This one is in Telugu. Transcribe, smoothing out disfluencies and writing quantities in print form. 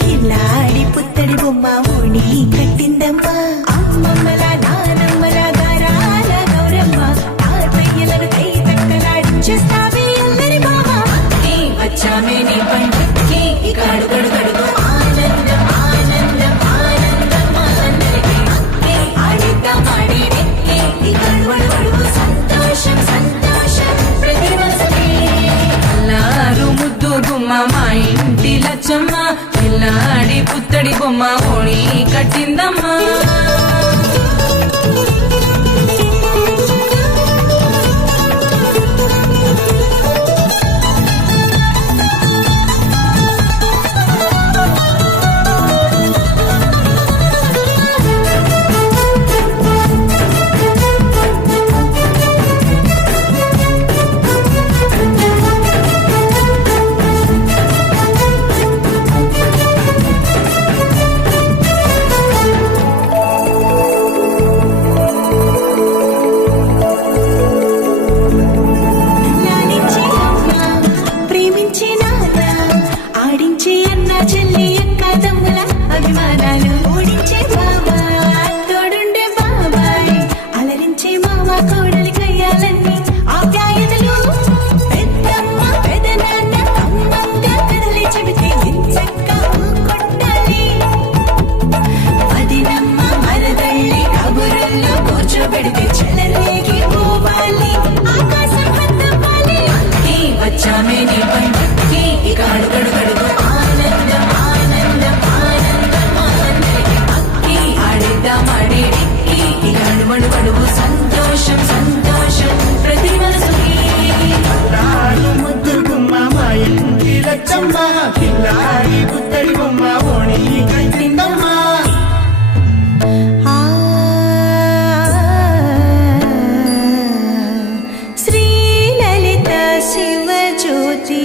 కిల్లాడి పుత్తడి బొమ్మ ఓణి కట్టిందమ్మ అమ్మమ్మల నానమ్మల గారాల గౌరమ్మ తాతయ్యలను కై తక్కలాడించేస్తావే అల్లరి బావ వచ్చామే నీ పండుకి గడు గడు గడుగు ఆనందం ఆనందం ఆనందం అందరికీ ఆడిద్దాం ఆడిడే గడు గడు గడుగు సంతోషం సంతోషం ప్రతి మనసుకి అల్లారు ముద్దు గుమ్మ మా ఇంటి లచ్చమ్మ కిల్లాడి పుత్తడి బొమ్మ ఓణి కట్టిందమ్మా చెల్లి అక్క తమ్ముల అభిమానాలు ఓడించే బాబా తోడుండే బాబాయ్ అలరించే మామ కోడలి కయ్యాలన్నీ ఆప్యాయతలు పెద్దమ్మ పెదనాన్న అమ్మంగా కదలి చెబితే ఎంచక్కా కొట్టాలి వదినమ్మ మరదళ్ళి కబురుల్లో కూర్చోబెడితే చెలరేగి పోవాలి ఆకాశం హద్దవ్వాలి వచ్చామే నీ పండుకి గడు గడు గడుగు సంతోషం సంతోషం ప్రతి మనసుకి ముద్దు గుమ్మ మా ఇంటి లచ్చమ్మ కిల్లాడి పుత్తడి బొమ్మ ఓణి కట్టిందమ్మా శ్రీ లలిత శివ జ్యోతి